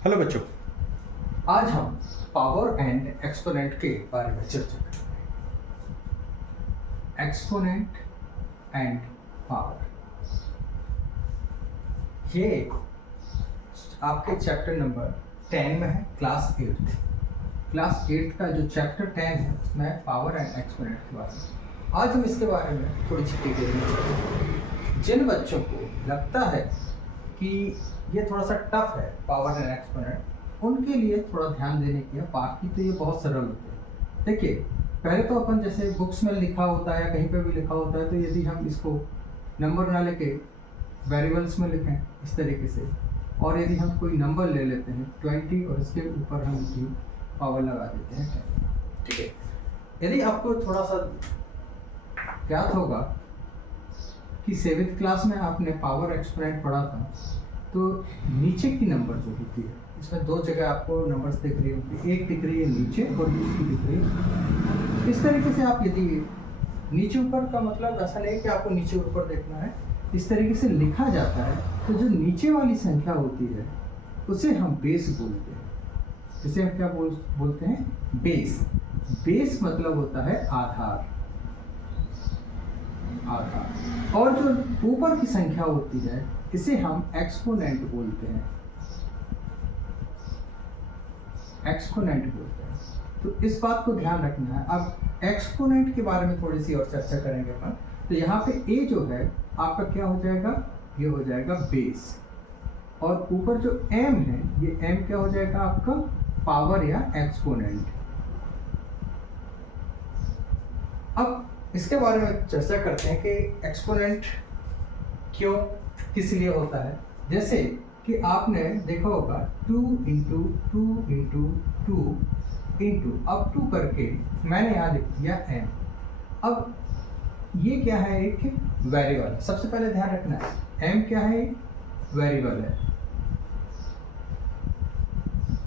Hello बच्चों। आज हम पावर एंड एक्सपोनेंट के बारे में चर्चा करेंगे। एक्सपोनेंट एंड पावर, ये आपके चैप्टर नंबर 10 में है, क्लास 8 का जो चैप्टर 10 है उसमें पावर एंड एक्सपोनेंट के बारे में आज हम इसके बारे में थोड़ी सी डिटेल में चर्चा। जिन बच्चों को लगता है कि ये थोड़ा सा टफ है पावर एंड एक्सपोनेंट, उनके लिए थोड़ा ध्यान देने की है, बाकी तो ये बहुत सरल होते हैं। देखिए, पहले तो अपन जैसे बुक्स में लिखा होता है या कहीं पे भी लिखा होता है, तो यदि हम इसको नंबर ना लेके वेरिएबल्स में लिखें इस तरीके से, और यदि हम कोई नंबर ले लेते हैं 20 और इसके ऊपर हम उसकी पावर लगा देते हैं 10, ठीक है। यदि आपको थोड़ा सा ज्ञात होगा कि 7th क्लास में आपने पावर एक्सपोनेंट पढ़ा था, तो नीचे की नंबर जो होती है, इसमें दो जगह आपको नंबर्स दिख रही होती है, एक दिख रही है नीचे और दूसरी दिख रही है। इस तरीके से आप यदि नीचे ऊपर का मतलब ऐसा नहीं कि आपको नीचे ऊपर देखना है, इस तरीके से लिखा जाता है, तो जो नीचे वाली संख्या होती है उसे हम बेस बोलते हैं। इसे हम क्या बोलते हैं? बेस। बेस मतलब होता है आधार। और जो ऊपर की संख्या होती है इसे हम एक्सपोनेंट बोलते हैं। तो इस बात को ध्यान रखना है। अब एक्सपोनेंट के बारे में थोड़ी सी और चर्चा करेंगे अपन। तो यहाँ पे ए जो है आपका क्या हो जाएगा? ये हो जाएगा बेस, और ऊपर जो एम है, ये एम क्या हो जाएगा आपका? पावर या एक्सपोनेंट। अब इसके बारे में चर्चा करते हैं कि एक्सपोनेंट क्यों, किस लिए होता है। जैसे कि आपने देखा होगा 2 इंटू 2 इंटू 2 इंटू अब 2 करके मैंने यहाँ लिख दिया m। अब ये क्या है? एक वेरिएबल। सबसे पहले ध्यान रखना है m क्या है? वेरिएबल है।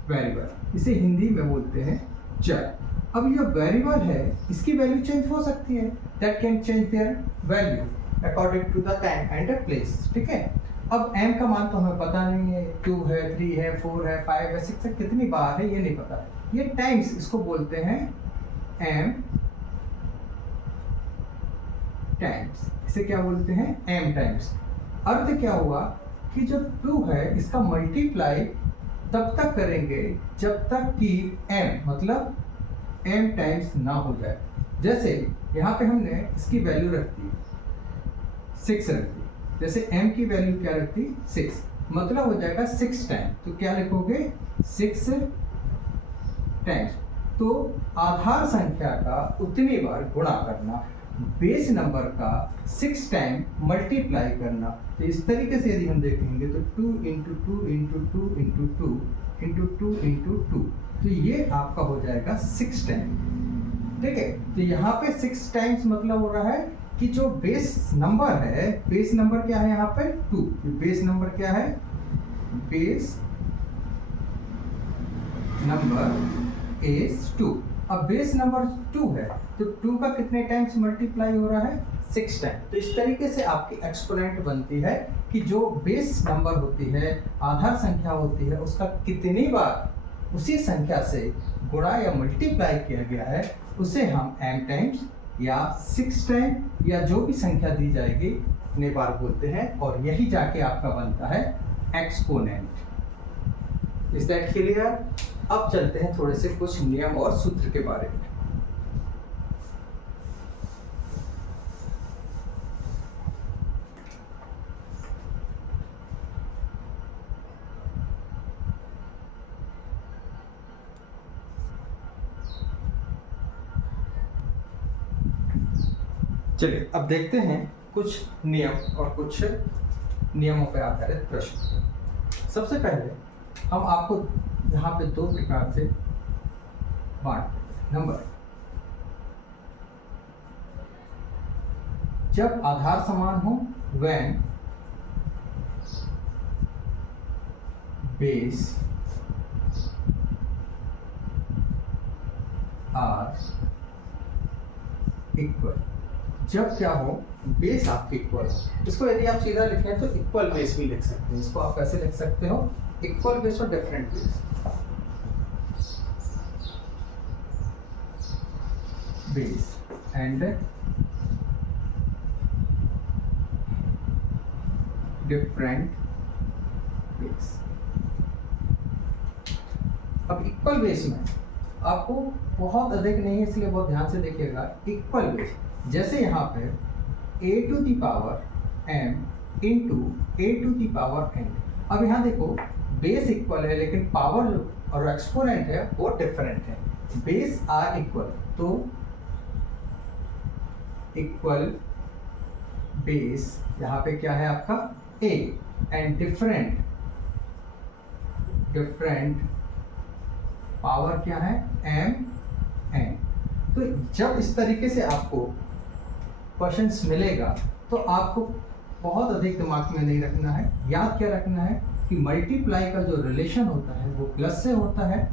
वेरिएबल, इसे हिंदी में बोलते हैं चर। अब ये वेरिएबल है, इसकी वैल्यू चेंज हो सकती है। That can change their value according to the time and the place, ठीक है। अब m का मान तो हमें पता नहीं है, 2 है, 3 है, 4 है, 5 है, 6 है, कितनी बार है ये नहीं पता है। ये टाइम्स, इसको बोलते हैं m टाइम्स। इसे क्या बोलते हैं? m times. अर्थ क्या हुआ कि जो 2 है इसका मल्टीप्लाई तब तक करेंगे जब तक कि m मतलब m टाइम्स ना हो जाए। जैसे यहाँ पे हमने इसकी वैल्यू रख दी 6 रख दी, जैसे m की वैल्यू क्या रख दी? 6, मतलब हो जाएगा 6 टाइम। तो क्या लिखोगे? 6 टाइम्स। तो आधार संख्या का उतनी बार गुणा करना, बेस नंबर का 6 टाइम मल्टीप्लाई करना। तो इस तरीके से यदि हम देखेंगे तो 2 into 2 into 2 into 2 into 2 into 2, तो ये आपका हो जाएगा 6 टाइम, ठीक है। तो यहाँ पे 6 टाइम्स मतलब हो रहा है कि जो बेस नंबर है, बेस नंबर क्या है यहाँ पे? 2। बेस नंबर क्या है? Base number is 2। अब बेस नंबर 2 है, तो 2 का कितने टाइम्स मल्टीप्लाई हो रहा है? 6 टाइम। तो इस तरीके से आपकी एक्सपोनेंट बनती है कि जो बेस नंबर होती है, आधार संख्या होती है, उसका कितनी बार उसी संख्या से गुणा या मल्टीप्लाई किया गया है, उसे हम m टाइम्स या 6 टाइम या जो भी संख्या दी जाएगी उतने बार बोलते हैं, और यही जाके आपका बनता है एक्सपोनेंट। Is that clear? अब चलते हैं थोड़े से कुछ नियम और सूत्र के बारे में। चलिए अब देखते हैं कुछ नियम और कुछ नियमों पर आधारित प्रश्न। सबसे पहले हम आपको यहाँ पे 2 प्रकार से बांट। नंबर, जब आधार समान हो, when base are equal। जब क्या हो? बेस आपके इक्वल हो। इसको यदि आप सीधा लिखें तो इक्वल बेस भी लिख सकते हैं। इसको आप कैसे लिख सकते हो? इक्वल बेस और different base. Base and different base. अब इक्वल बेस में आपको बहुत अधिक नहीं है, इसलिए बहुत ध्यान से देखिएगा। इक्वल बेस जैसे यहाँ पे a to the power m into a to the power n। अब यहाँ देखो बेस इक्वल है लेकिन पावर और एक्सपोनेंट है वो डिफरेंट है। बेस आर इक्वल, तो इक्वल बेस यहाँ पे क्या है आपका a एंड डिफरेंट पावर क्या है m n। तो जब इस तरीके से आपको क्वेश्चंस मिलेगा तो आपको बहुत अधिक दिमाग में नहीं रखना है, याद क्या रखना है कि मल्टीप्लाई का जो रिलेशन होता है वो प्लस से होता है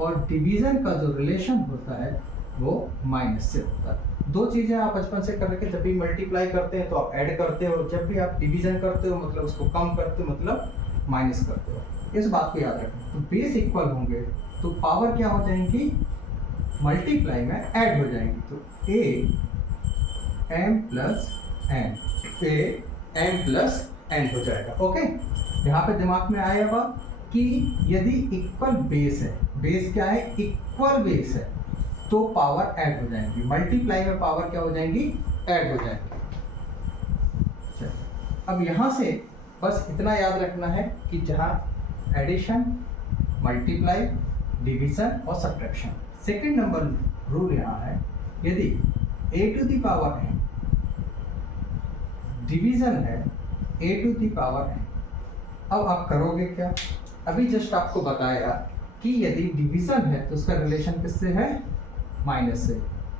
और डिवीजन का जो रिलेशन होता है वो माइनस से होता है। दो चीजें आप बचपन से कर रखे, जब भी मल्टीप्लाई करते हैं तो आप ऐड करते हो, जब भी आप डिवीजन करते हो मतलब उसको कम करते हो मतलब माइनस करते हो। इस बात को याद रखना। तो बेस इक्वल होंगे तो पावर क्या हो जाएंगी, मल्टीप्लाई में ऐड हो जाएंगी। तो a m plus n, a m plus n हो जाएगा। ओके, यहाँ पे दिमाग में आया बात कि यदि इक्वल बेस है, बेस क्या है इक्वल बेस है, तो पावर ऐड हो जाएंगी। मल्टीप्लाई में पावर क्या हो जाएंगी, ऐड हो जाएंगी। अब यहाँ से बस इतना याद रखना है कि जहाँ एडिशन, मल्टीप्लाई, डिवीजन और सब्ट्रैक्शन। सेकेंड नंबर रूल यहाँ है, यदि a to the power n division है a to the power n, अब आप करोगे क्या, अभी जस्ट आपको बताया कि यदि डिवीजन है तो उसका रिलेशन किससे है, माइनस से,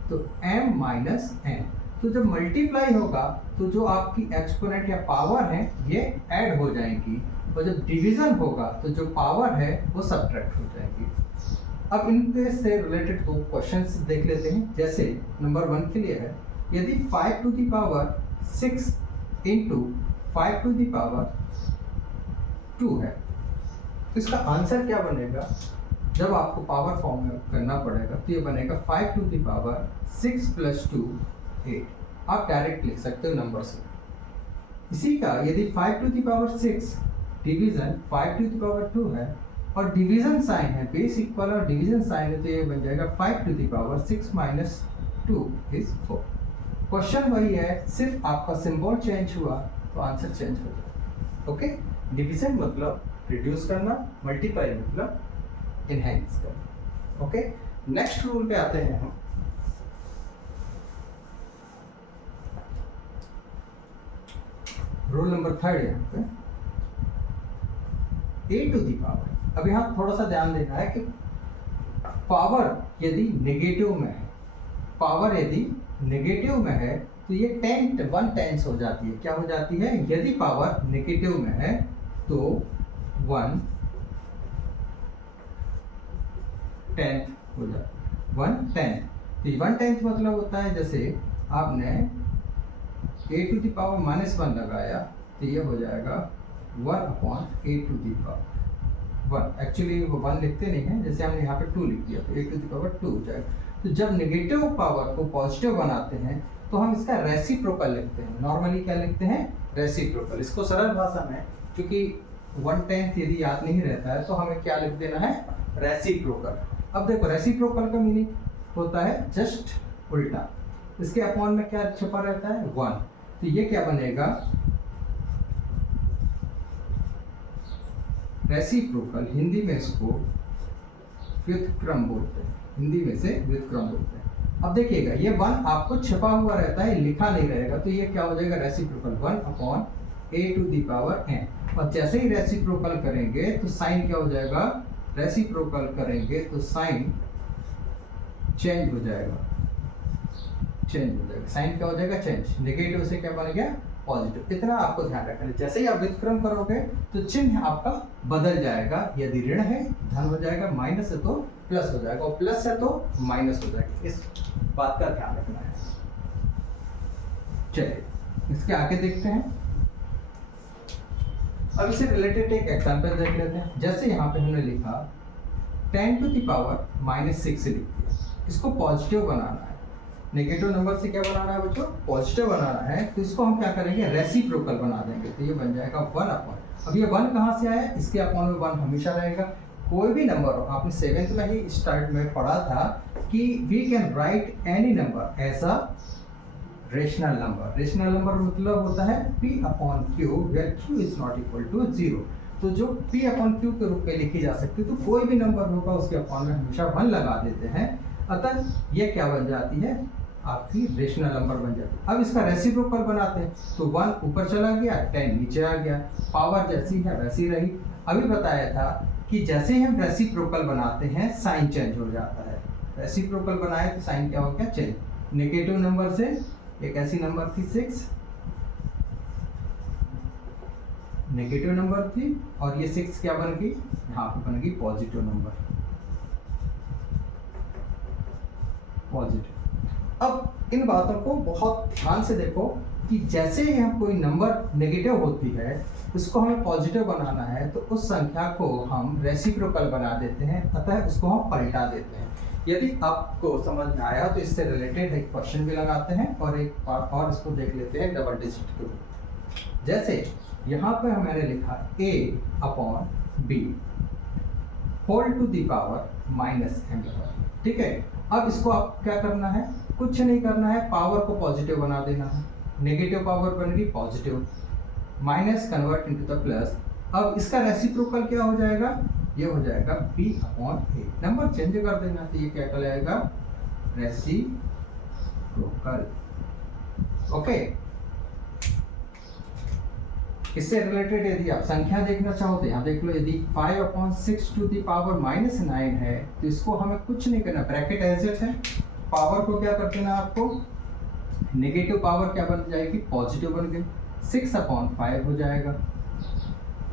तो m माइनस n। तो जब मल्टीप्लाई होगा तो जो आपकी एक्सपोनेंट या पावर है ये ऐड हो जाएंगी, और जब डिवीजन होगा तो जो पावर है वो सब्ट्रैक्ट हो जाएगी। अब इनके से रिलेटेड दो क्वेश्चंस देख लेते हैं। जैसे नंबर 1 के लिए है, यदि 5 टू द पावर 6 इंटू 5 टू द पावर 2 है, तो इसका आंसर क्या बनेगा, जब आपको पावर फॉर्म में करना पड़ेगा तो ये बनेगा 5 टू द पावर 6 प्लस 2 8। आप डायरेक्ट लिख सकते हो नंबर से। इसी का यदि 5 to the power 6 division 5 to the power 2 है और डिवीजन साइन है, बेस इक्वल और डिवीजन साइन है, तो ये बन जाएगा 5 to the power 6 minus 2 is 4। Question वही है, सिर्फ आपका सिंबल चेंज हुआ तो आंसर चेंज हो जाएगा। ओके, डिवीजन मतलब रिड्यूस करना, मल्टीप्लाई मतलब इनहेंस करना। ओके, नेक्स्ट रूल पे आते हैं हम। रूल नंबर 3 यहाँ पे a टू दी पावर। अब यहाँ थोड़ा सा ध्यान देना है कि पावर यदि नेगेटिव में है, पावर यदि नेगेटिव में है तो ये 1 टेंस हो जाती है। क्या हो जाती है, यदि पावर नेगेटिव में है तो 1 टेंथ हो जाती है, 1 टेंथ। तो 1 टेंथ मतलब होता है जैसे आपने a टू द पावर -1 लगाया तो ये हो जाएगा 1 upon a to the power 1। Actually वो 1 लिखते नहीं है, जैसे हमने यहाँ पे 2 लिख दिया तो a टू द पावर 2 हो जाएगा। तो जब नेगेटिव पावर को पॉजिटिव बनाते हैं तो हम इसका रेसिप्रोकल लिखते हैं। नॉर्मली क्या लिखते हैं, रेसिप्रोकल। इसको सरल भाषा में, क्योंकि 1 टेंथ यदि याद नहीं रहता है तो हमें क्या लिख देना है, रेसिप्रोकल। अब देखो रेसिप्रोकल का मीनिंग होता है जस्ट उल्टा। इसके अपॉन में क्या छुपा रहता है, 1। तो ये क्या बनेगा, रेसिप्रोकल। हिंदी में इसको व्युत्क्रम बोलते हैं, हिंदी में से व्युत्क्रम बोलते हैं। अब देखिएगा ये 1 आपको छिपा हुआ रहता है, लिखा नहीं रहेगा, तो ये क्या हो जाएगा, reciprocal 1 upon a to the power n। और जैसे ही रेसिप्रोकल करेंगे तो साइन क्या हो जाएगा, रेसिप्रोकल करेंगे तो साइन चेंज हो जाएगा, चेंज हो जाएगा। साइन क्या हो जाएगा, चेंज। नेगेटिव से क्या बन गया, पॉजिटिव। इतना आपको ध्यान रखना है। जैसे ही आप व्युत्क्रम करोगे तो चिन्ह आपका बदल जाएगा। यदि ऋण है धन हो जाएगा, माइनस है तो प्लस हो जाएगा, और प्लस है तो माइनस हो जाएगा। इस बात का ध्यान रखना है। चलिए इसके आगे देखते हैं। अब इससे रिलेटेड एक एग्जांपल देख लेते हैं। जैसे यहाँ पे हमने लिखा 10 टू द पावर -6 लिख दिया, इसको पॉजिटिव बनाना है। नेगेटिव नंबर से क्या बनाना है बच्चों? पॉजिटिव बनाना है। तो इसको हम क्या करेंगे? रेसिप्रोकल बना देंगे। तो ये बन जाएगा 1 अपॉन। अब ये 1 कहाँ से आया? इसके अपॉन में 1 हमेशा रहेगा। कोई भी नंबर हो, आपने 7th में ही स्टार्ट में पढ़ा था कि we can write any number as a rational number. Rational number मतलब होता है P upon Q, where Q is not equal to 0। तो जो P अपॉन Q के रूप में लिखी जा सकती है, तो कोई भी नंबर होगा उसके अपॉन में हमेशा 1 लगा देते हैं। अतः ये क्या बन जाती है? आपकी रेशनल नंबर बन जाती है। अब इसका रेसिप्रोकल बनाते हैं, तो 1 ऊपर चला गया, 10 नीचे आ गया, पावर जैसी है वैसी रही। अभी बताया था कि जैसे ही हम रेसिप्रोकल बनाते हैं साइन चेंज हो जाता है। रेसिप्रोकल बनाए तो साइन क्या हो गया? चेंज। नेगेटिव नंबर से एक ऐसी नंबर थी 6, नेगेटिव नंबर थी, और ये 6 क्या बन गई? यहाँ पे बन गई पॉजिटिव नंबर, पॉजिटिव। अब इन बातों को बहुत ध्यान से देखो कि जैसे ही हम कोई नंबर नेगेटिव होती है उसको हमें पॉजिटिव बनाना है, तो उस संख्या को हम रेसिप्रोकल बना देते हैं, अतः उसको हम पलटा देते हैं। यदि आपको समझ में आया तो इससे रिलेटेड एक क्वेश्चन भी लगाते हैं और एक और इसको देख लेते हैं डबल डिजिट के रूप। जैसे यहाँ पर मैंने लिखा a upon b whole to the power -m। ठीक है, अब इसको आप क्या करना है? कुछ नहीं करना है, पावर को पॉजिटिव बना देना है। नेगेटिव पावर बन गई positive, minus convert into the plus. अब इसका रेसिप्रोकल क्या हो जाएगा? ये हो जाएगा b upon a। Number change कर देना, तो ये क्या कहलाएगा? रेसिप्रोकल। ओके, इससे रिलेटेड यदि आप संख्या देखना चाहो तो यहाँ देख लो। यदि 5 अपॉन 6 टू द पावर -9 है, तो इसको हमें कुछ नहीं करना, ब्रैकेट एज इट है। पावर को क्या कर देना आपको? नेगेटिव पावर क्या बन जाएगी? पॉजिटिव बन गई, 6 अपॉन 5 हो जाएगा।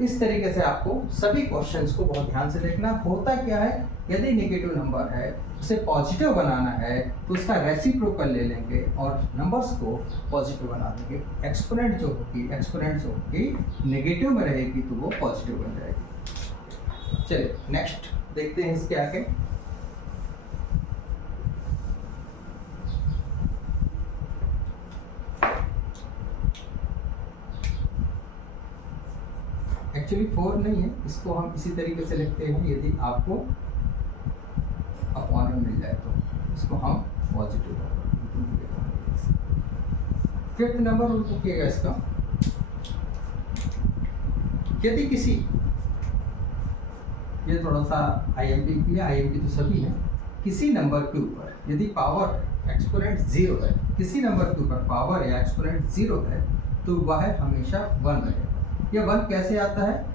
इस तरीके से आपको सभी क्वेश्चंस को बहुत ध्यान से देखना। होता क्या है, यदि नेगेटिव नंबर है उसे पॉजिटिव बनाना है तो उसका रेसिप्रोकल ले लेंगे और नंबर्स को पॉजिटिव बना देंगे। एक्सपोनेंट जो होगी नेगेटिव में रहेगी तो वो पॉजिटिव बन जाएगी। चलिए नेक्स्ट देखते हैं इसके आगे। एक्चुअली 4 नहीं है, इसको हम इसी तरीके से लिखते हैं। यदि आपको अपॉन में मिल जाए तो इसको हम पॉजिटिव फिफ्थ नंबर उनको किएगा इसका। यदि किसी, ये थोड़ा सा आईएमपी किया, आईएमपी तो सभी है, किसी नंबर के ऊपर यदि पावर एक्सपोनेंट 0 है, किसी नंबर के ऊपर पावर या एक्सपोनेंट 0 है, तो वह हमेशा 1 रहेगा। ये 1 कैसे आता है?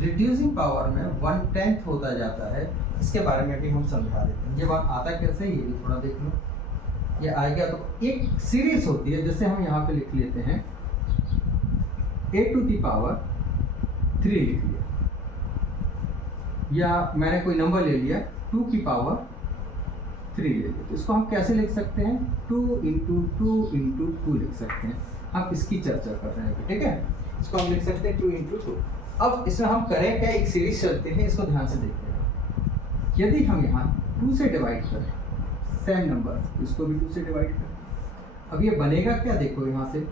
रिड्यूसिंग पावर में 1/10 होता जाता है। इसके बारे में भी हम समझा देते हैं। ये 1 आता कैसे, ये भी थोड़ा देख लो। ये आएगा तो एक सीरीज होती है, जैसे हम यहाँ पे लिख लेते हैं a टू दी पावर 3 लिख लिया, या मैंने कोई नंबर ले लिया 2 की पावर 3 ले लिया, तो इसको हम कैसे लिख सकते हैं? 2 इंटू 2 इंटू 2 लिख सकते हैं। हम इसकी चर्चा कर रहे हैं, ठीक है। इसको हम लिख सकते हैं 2 इंटू 2। अब इसमें हम करें क्या? एक सीरीज चलते हैं, इसको ध्यान से देखते हैं। यदि हम यहाँ 2 से डिवाइड करें सेम नंबर, इसको भी 2 से डिवाइड करें, अब ये बनेगा क्या? देखो यहाँ से,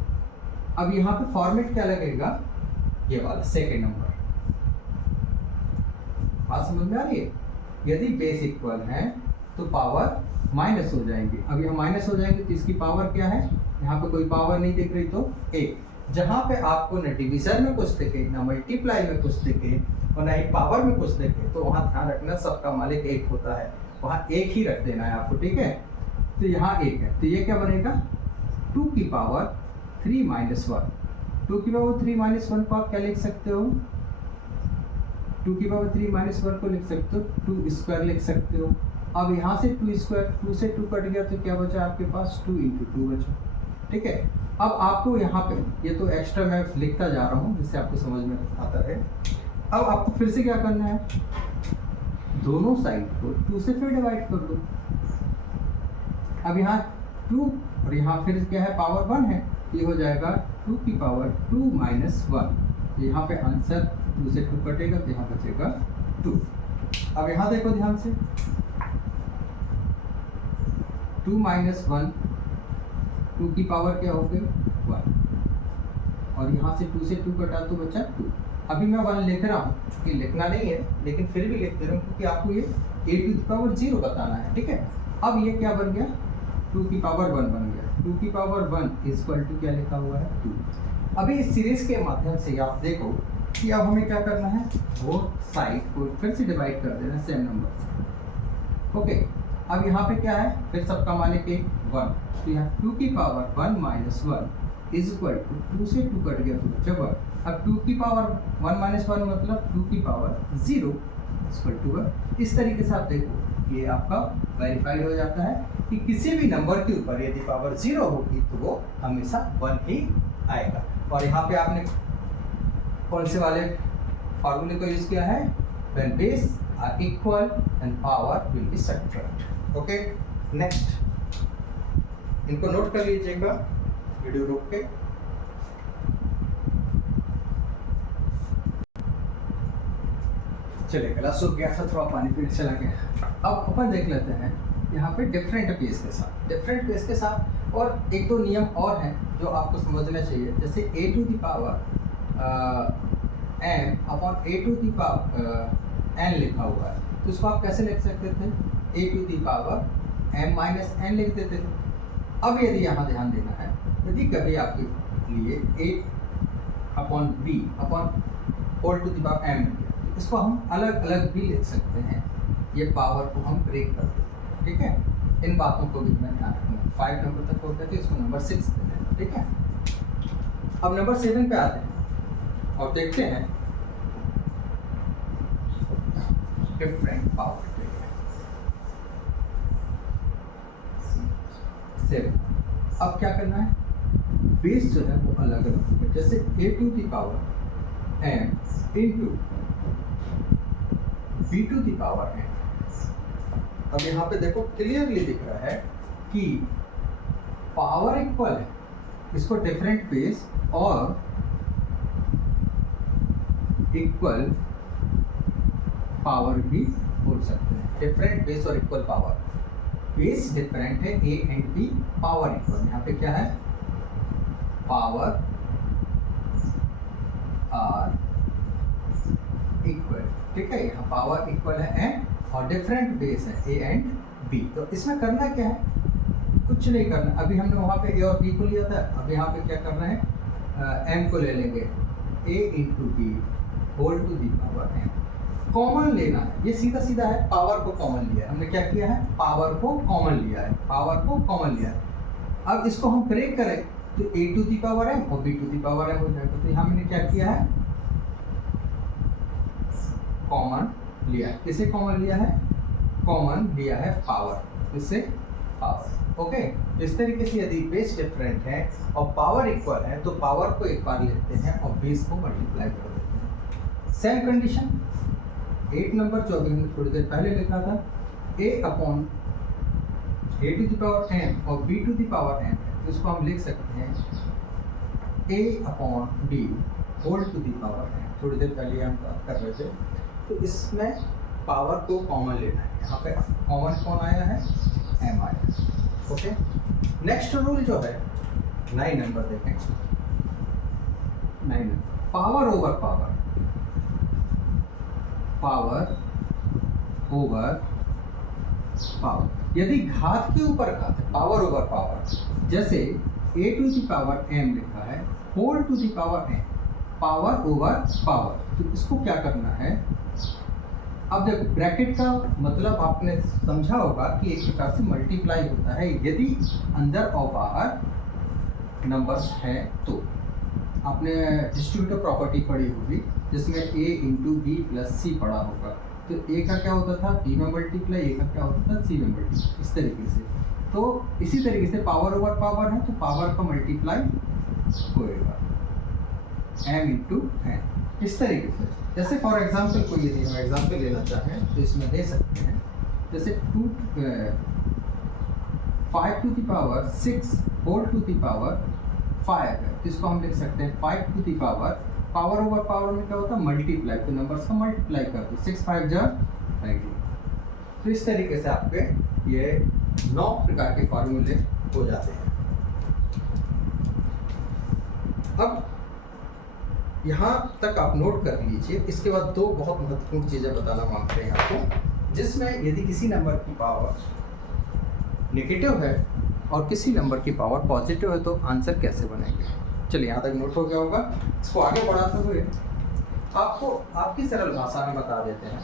अब यहाँ पे फॉर्मेट क्या लगेगा? ये वाला सेकेंड नंबर। बात समझ में आ रही है? यदि बेस इक्वल है तो पावर माइनस हो जाएंगे। अब यहाँ माइनस हो जाएंगे तो इसकी पावर क्या है? यहाँ पे कोई पावर नहीं दिख रही, तो 1। जहाँ पे आपको न डिवीजन में कुछ दिखे, ना मल्टीप्लाई में कुछ दिखे, और ना ही पावर में कुछ दिखे, तो वहाँ ध्यान रखना सबका मालिक 1 होता है, वहाँ 1 ही रख देना है आपको, ठीक है। तो यहाँ 1 है, तो ये क्या बनेगा? 2 की पावर 3 माइनस 1। 2 की पावर 3 माइनस 1 को आप क्या लिख सकते हो? 2 की पावर 3 माइनस 1 को लिख सकते हो 2 स्क्वायर लिख सकते हो। अब यहाँ से 2 स्क्वायर, 2 से 2 कट गया तो क्या बचा आपके पास? 2 इंटू 2 बचा, ठीक है। अब आपको यहाँ पे, ये तो एक्स्ट्रा मैं लिखता जा रहा हूँ जिससे आपको समझ में आता है। अब आपको फिर से क्या करना है? दोनों साइड को 2 से फिर डिवाइड कर दो। अब यहाँ 2 और यहाँ फिर क्या है? पावर 1 है, ये हो जाएगा 2 की पावर 2 माइनस 1। तो यहाँ पे आंसर 2 से 2 कटेगा तो यहाँ बचेगा 2। अब यहाँ देखो ध्यान से, 2 माइनस 1, 2 की पावर क्या हो गई 1, और यहाँ से 2 से 2 कटा तो बचा 2। अभी मैं 1 लिख रहा हूँ, क्योंकि लिखना नहीं है लेकिन फिर भी लिख दे रहा हूँ क्योंकि आपको ये a टू द पावर 0 बताना है, ठीक है। अब ये क्या बन गया, 2 की पावर 1 बन गया। 2 की पावर 1 इक्वल टू क्या लिखा हुआ है 2। अभी इस सीरीज के माध्यम से आप देखो कि अब हमें क्या करना है, वो साइड को फिर से डिवाइड कर देना सेम नंबर से। ओके, अब यहाँ पे क्या है, फिर सबका मालिक 1, तो यहाँ 2 की power 1 minus 1 is equal to 2 से 2 कट गया तो बचा 1। अब 2 की पावर 1 माइनस 1 मतलब 2 की पावर 0 इक्वल टू 1। इस तरीके से आप देखो ये आपका वेरीफाइड हो जाता है कि किसी भी नंबर के ऊपर यदि पावर 0 होगी तो वो हमेशा 1 ही आएगा। और यहाँ पे आपने कौन से वाले फार्मूले को यूज किया है, when base are equal and power will be subtract। Okay, next इनको नोट कर लीजिएगा वीडियो रोक के। चलिए गिलास सूख गया था, थोड़ा पानी पीने चला गया। अब अपन देख लेते हैं यहाँ पे डिफरेंट पेस के साथ, डिफरेंट पेस के साथ और एक दो नियम और हैं जो आपको समझना चाहिए। जैसे a to the power m upon a to the power n लिखा हुआ है, तो इसको आप कैसे लिख सकते थे, a to the power m minus n लिख देते थे। अब यदि यहाँ ध्यान देना है, यदि कभी आपके लिए a upon b upon whole to the power m, इसको हम अलग अलग भी लिख सकते हैं, ये पावर को हम ब्रेक कर देते हैं, ठीक है। इन बातों को भी मैं ध्यान रखूँगा। 5 नंबर तक होता है तो इसको नंबर 6 देते हैं, ठीक है। अब नंबर 7 पे आते हैं और देखते हैं डिफरेंट पावर के लिए। 7 अब क्या करना है, बेस जो है वो अलग अलग होगा। जैसे a to the power m इंटू b to the power n। अब यहाँ पे देखो क्लियरली दिख रहा है कि पावर इक्वल है, इसको डिफरेंट बेस और इक्वल पावर भी बोल सकते हैं। डिफरेंट बेस और इक्वल पावर, बेस डिफरेंट है a and b, power equal. यहाँ पे क्या है, पावर आर इक्वल, ठीक है। यहाँ पावर इक्वल है n और डिफरेंट बेस है a एंड b। तो इसमें करना क्या है, कुछ नहीं करना। अभी हमने वहाँ पे a और b को लिया था, अब यहाँ पे क्या करना है, m को ले लेंगे, a into b whole to the power m। Common लेना है, ये सीधा सीधा है, पावर को कॉमन लिया है हमने। क्या किया है, पावर को कॉमन लिया है, पावर को कॉमन लिया है। अब इसको हम ब्रेक करें तो a to the power m और b to the power m हो जाएगा। तो यहाँ हमने क्या किया है, कॉमन लिया है। किसे कॉमन लिया है, कॉमन लिया है पावर, किससे, पावर। ओके, इस तरीके से यदि बेस डिफरेंट है और पावर इक्वल है तो पावर को एक बार लेते हैं और बेस को मल्टीप्लाई कर देते हैं। सेम कंडीशन 8 नंबर जो अभी हमने थोड़ी देर पहले लिखा था, a upon a to the power m और b to the power m, तो इसको हम लिख सकते हैं a upon b whole to the power m। थोड़ी देर पहले हम बात कर रहे थे, तो इसमें पावर को कॉमन लेना है। यहाँ पे कॉमन कौन आया है, m आया। ओके, नेक्स्ट रूल जो है 9 नंबर देखें, 9 power over power, power over power. यदि घात के ऊपर घात है, पावर ओवर पावर, जैसे a to the power m लिखा है whole to the power m, power over power. तो इसको क्या करना है, अब देखो ब्रैकेट का मतलब आपने समझा होगा कि एक प्रकार से मल्टीप्लाई होता है यदि अंदर और बाहर नंबर्स हैं। तो आपने डिस्ट्रीब्यूटिव प्रॉपर्टी पढ़ी होगी जिसमें a इंटू बी प्लस सी पढ़ा होगा। तो a का क्या होता था, b में मल्टीप्लाई, a का क्या होता था, c में मल्टीप्लाई, इस तरीके से। तो इसी तरीके से पावर ओवर पावर है तो पावर का मल्टीप्लाई होएगा m इंटू n, इस तरीके से। जैसे फॉर एग्जाम्पल कोई यदि हम एग्जाम्पल लेना चाहें तो इसमें दे सकते हैं, जैसे 5 to the power 6 whole to the power 5 है, तो इसको हम लिख सकते हैं 5 to the power power over power में क्या होता है, मल्टीप्लाई, तो नंबर्स का मल्टीप्लाई कर दो, 6 5 जा 90। तो इस तरीके से आपके ये 9 प्रकार के फॉर्मूले हो जाते हैं। अब यहाँ तक आप नोट कर लीजिए। इसके बाद दो बहुत महत्वपूर्ण चीज़ें बताना मांगते हैं आपको, जिसमें यदि किसी नंबर की पावर नेगेटिव है और किसी नंबर की पावर पॉजिटिव है तो आंसर कैसे बनेंगे। चलिए, यहाँ तक नोट हो गया होगा। इसको आगे बढ़ाते हुए आपको आपकी सरल भाषा में बता देते हैं,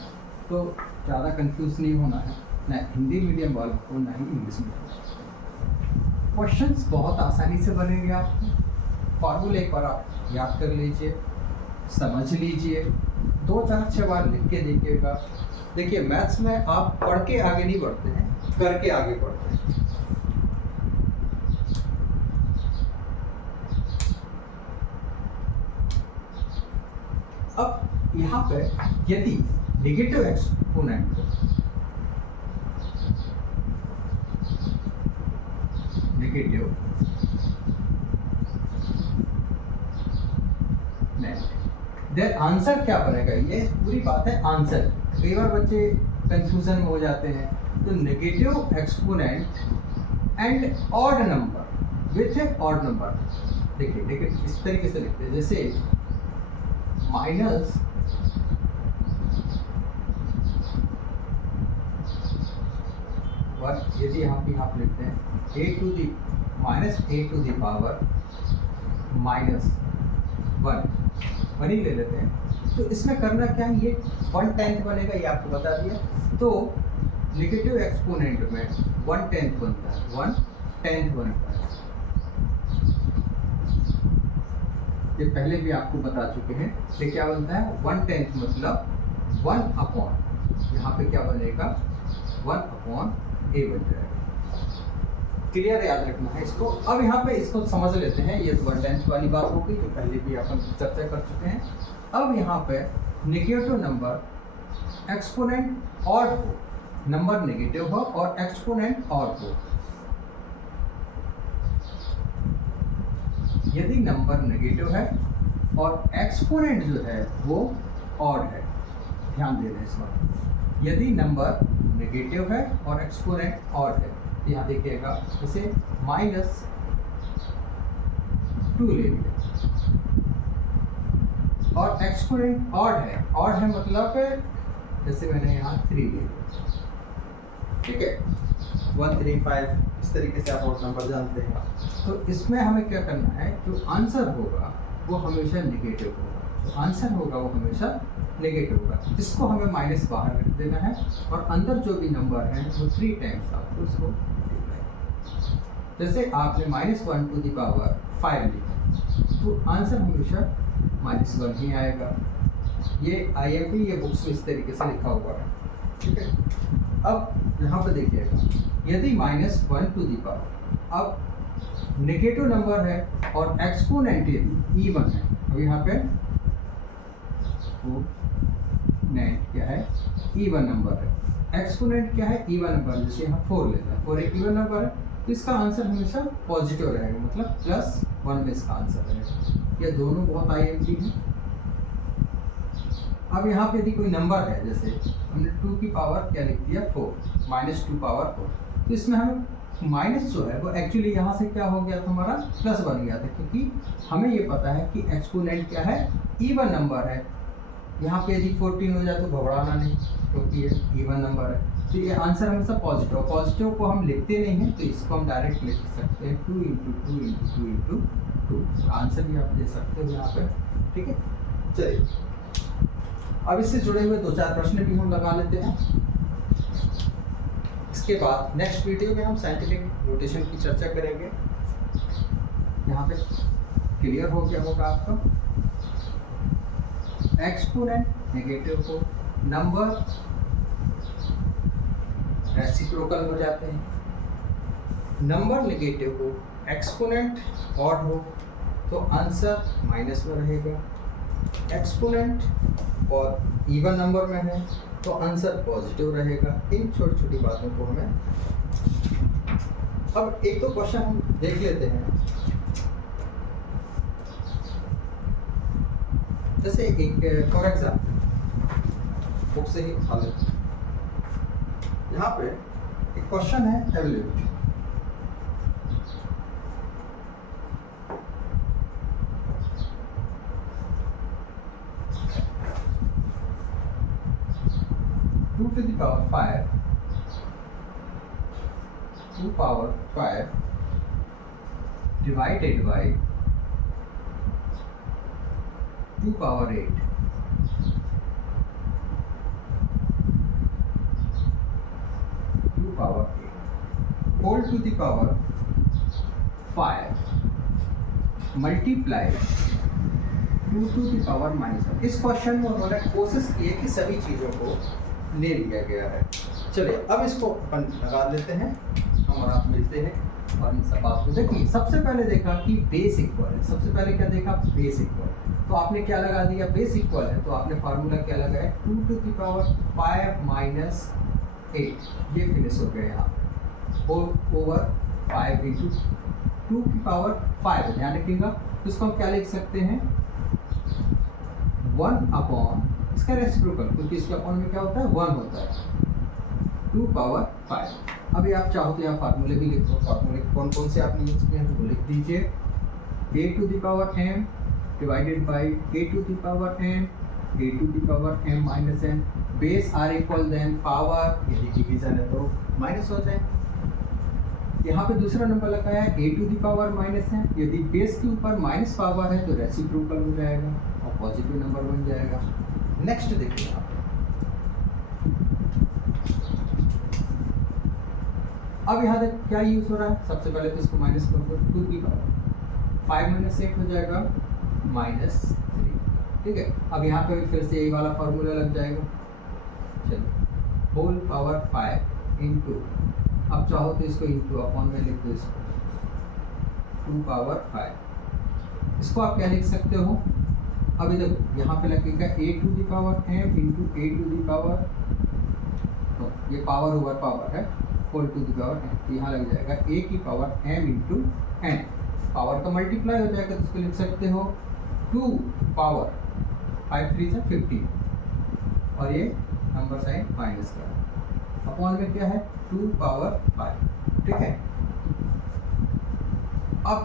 तो ज़्यादा कंफ्यूज नहीं होना है, न हिंदी मीडियम वालों को न ही इंग्लिश मीडियम। क्वेश्चंस बहुत आसानी से बनेंगे। आपको फॉर्मूले एक बार आप याद कर लीजिए, समझ लीजिए, 2 4 6 बार लिख के देखिएगा। देखिए, मैथ्स में आप पढ़ के आगे नहीं बढ़ते हैं, करके आगे बढ़ते हैं। अब यहाँ पे यदि नेगेटिव एक्सपोनेंट को नेगेटिव देन आंसर क्या बनेगा, ये पूरी बात है आंसर। कई बार बच्चे कंफ्यूजन में हो जाते हैं। तो negative exponent and odd number with A odd number, देखिए इस तरीके से लिखते हैं, जैसे माइनस वन, यदि आप यहाँ लिखते हैं a टू दी पावर -1 ही ले लेते हैं। तो इसमें करना क्या है, ये 1/10 बनेगा, ये आपको बता दिया। तो नेगेटिव एक्सपोनेंट में 1/10 बनता है, 1/10 बनता है। ये पहले भी आपको बता चुके हैं। ये क्या बनता है, 1/10 मतलब 1/, यहाँ पे क्या बनेगा 1/a बन जाएगा। क्लियर, याद रखना है इसको। अब यहाँ पे इसको समझ लेते हैं। ये तो 1/10 वाली बात हो गई, जो पहले भी अपन चर्चा कर चुके हैं। अब यहाँ पे नेगेटिव नंबर एक्सपोनेंट ऑड हो, नंबर नेगेटिव हो और एक्सपोनेंट ऑड हो। यदि नंबर नेगेटिव है और एक्सपोनेंट जो है वो ऑड है, ध्यान देना इस बात। यदि नंबर नेगेटिव है और एक्सपोनेंट ऑड है, यहाँ देखिएगा, इसे -2 ले लिया और एक्सपोनेंट ऑड है मतलब जैसे मैंने यहाँ 3 ले लिया, ठीक है, 1 3 5, इस तरीके से आप और नंबर जानते हैं। तो इसमें हमें क्या करना है, जो आंसर होगा वो हमेशा नेगेटिव होगा, जो आंसर होगा वो हमेशा नेगेटिव होगा। इसको हमें माइनस बाहर रख देना है और अंदर जो भी नंबर है वो 3 टाइम्स आपको उसको लिखना है। जैसे आपने -1 टू दी पावर 5 लिखा, तो आंसर हमेशा -1 ही आएगा। ये IMP ये बुक्स में इस तरीके से लिखा हुआ है, ठीक है। अब यहाँ पे देखिएगा, यदि -1 टू दी पावर, अब नेगेटिव नंबर है और एक्सपोनेंट यदि इवन है, अब यहाँ पे एक्सपोनेंट क्या है, इवन नंबर है। एक्सपोनेंट क्या है, इवन नंबर, जैसे यहाँ 4 लेता है, 4 एक इवन नंबर है, तो इसका आंसर हमेशा पॉजिटिव रहेगा, मतलब +1 में इसका आंसर रहेगा। ये दोनों बहुत IMP हैं। अब यहाँ पे यदि कोई नंबर है, जैसे हमने 2 की पावर क्या लिख दिया 4, -2 पावर 4, तो इसमें हमें माइनस जो है वो एक्चुअली यहाँ से क्या हो गया था, हमारा प्लस बन गया था, क्योंकि हमें ये पता है कि एक्सपोनेंट क्या है, इवन नंबर है। यहाँ पे यदि 14 हो जाए तो घबराना नहीं, क्योंकि ये इवन नंबर है। तो ये आंसर हमेशा पॉजिटिव को हम लिखते नहीं हैं, तो इसको हम डायरेक्ट लिख सकते हैं 2 × 2 × 2 आंसर भी आप दे सकते हो यहाँ पे, ठीक है। चलिए, अब इससे जुड़े हुए 2-4 प्रश्न भी हम लगा लेते हैं। इसके बाद नेक्स्ट वीडियो में हम साइंटिफिक नोटेशन की चर्चा करेंगे। यहाँ पे क्लियर हो गया होगा आपका। एक्सपोनेंट नेगेटिव को नंबर रेसिप्रोकल हो जाते हैं, नंबर नेगेटिव को एक्सपोनेंट ऑड हो तो आंसर माइनस में रहेगा, एक्सपोनेंट और इवन नंबर में है तो आंसर पॉजिटिव रहेगा। इन छोटी छोटी बातों को हमें, अब एक दो क्वेश्चन हम देख लेते हैं। जैसे एक फॉर एग्जाम्पल बुक से ही उठा लेते हैं। यहाँ पे एक क्वेश्चन है evaluate. Two to the power 5 2 power 5 divided by 2 power 8 2 power 8 whole to the power 5 multiply 2 to the power -1। इस क्वेश्चन में उन्होंने कोशिश की है कि सभी चीज़ों को ले लिया गया है। चलिए अब इसको अपन लगा लेते हैं, हम और आप मिलते हैं और इन सब बात को देखिए। सबसे पहले देखा कि बेस इक्वल है, सबसे पहले क्या देखा बेस इक्वल, तो आपने क्या लगा दिया बेस इक्वल है, तो आपने फार्मूला क्या लगाया 2 to the power 5 minus 8, ये फिनिश हो गया यहाँ पे ओवर 5 इंटू 2 की पावर 5, ध्यान रखिएगा। तो इसको हम क्या लिख सकते हैं 1 अपॉन इसका रेसिप्रोकल, क्योंकि इसके अपॉन में क्या होता है 1 होता है 2 पावर 5। अभी आप चाहो तो यहाँ फार्मूले भी लिख दो, फार्मूले कौन कौन से आपने यूज किए हैं तो लिख दीजिए a to the power m divided by a to the power m a to the power m minus n, base are equal then power, यदि डिवीजन है तो माइनस हो जाए। यहाँ पे दूसरा नंबर लगाया है a to the power minus n, यदि बेस के ऊपर माइनस पावर है तो रेसिप्रोकल हो जाएगा और पॉजिटिव नंबर बन जाएगा। नेक्स्ट देखिए यहाँ पे अब यहाँ तक क्या यूज हो रहा है, सबसे पहले तो इसको माइनस कर दो 2 की पावर 5 minus 8 हो जाएगा -3, ठीक है। अब यहाँ पे भी फिर से यही वाला फार्मूला लग जाएगा। चलिए होल पावर 5 इंटू, अब चाहो तो इसको इंटू अपॉन में लिख दो इसको 2 पावर 5। इसको आप क्या लिख सकते हो, अभी देखो यहाँ पे लगेगा a to the power m into a to the power, तो ये पावर ओवर पावर है whole to the power n, तो यहाँ लग जाएगा a की power m into n, power का मल्टीप्लाई हो जाएगा तो इसको लिख सकते हो 2 पावर 5 3 से 15 और ये नंबर साइन माइनस का अपॉन में क्या है 2 पावर 5, ठीक है। अब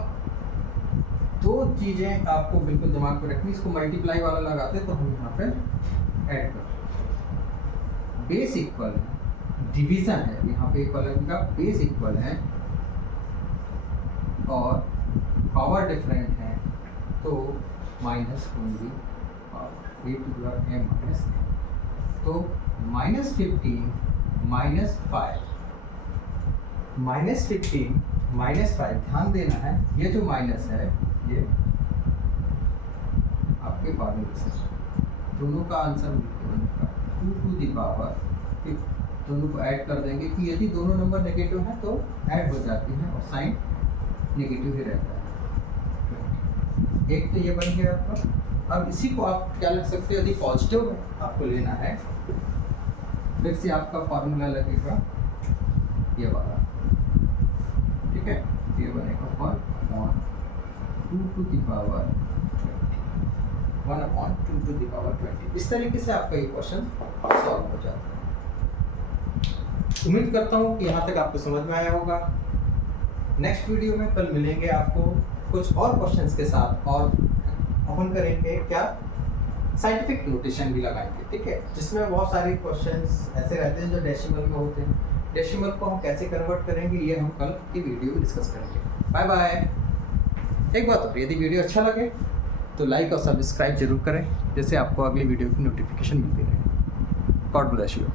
दो चीज़ें आपको बिल्कुल दिमाग में रखनी, इसको मल्टीप्लाई वाला लगाते तो हम यहाँ पे ऐड करते, बेस इक्वल है डिवीजन है, यहाँ पे कॉलम का बेस इक्वल है और पावर डिफरेंट है तो माइनस होंगी power a to the power m minus n, तो -15 माइनस 5 -5, ध्यान देना है ये जो माइनस है ये आपके फार्मूले से दोनों का आंसर मिलकर 2 to the power, दोनों को ऐड कर देंगे कि यदि दोनों नंबर नेगेटिव हैं तो ऐड हो जाती हैं और साइन नेगेटिव ही रहता है। एक तो ये बन गया आपका। अब इसी को आप क्या लिख सकते हो, यदि पॉजिटिव आपको लेना है फिर से आपका फार्मूला लगेगा ये वाला, ठीक है। ये बनेगा 1/2 to the power 20, 1/2 to the power 20। इस तरीके से आपका ये क्वेश्चन सॉल्व हो जाता है। उम्मीद करता हूँ कि यहाँ तक आपको समझ में आया होगा। नेक्स्ट वीडियो में कल मिलेंगे आपको कुछ और क्वेश्चंस के साथ और अपन करेंगे क्या साइंटिफिक नोटेशन भी लगाएंगे, ठीक है, जिसमें बहुत सारे क्वेश्चंस ऐसे रहते हैं जो डेसिमल में होते हैं। डेसिमल को हम कैसे कन्वर्ट करेंगे ये हम कल की वीडियो में डिस्कस करेंगे। Bye bye. एक बात और, यदि वीडियो अच्छा लगे तो लाइक और सब्सक्राइब जरूर करें, जिससे आपको अगली वीडियो की नोटिफिकेशन मिलती रहे। God bless you.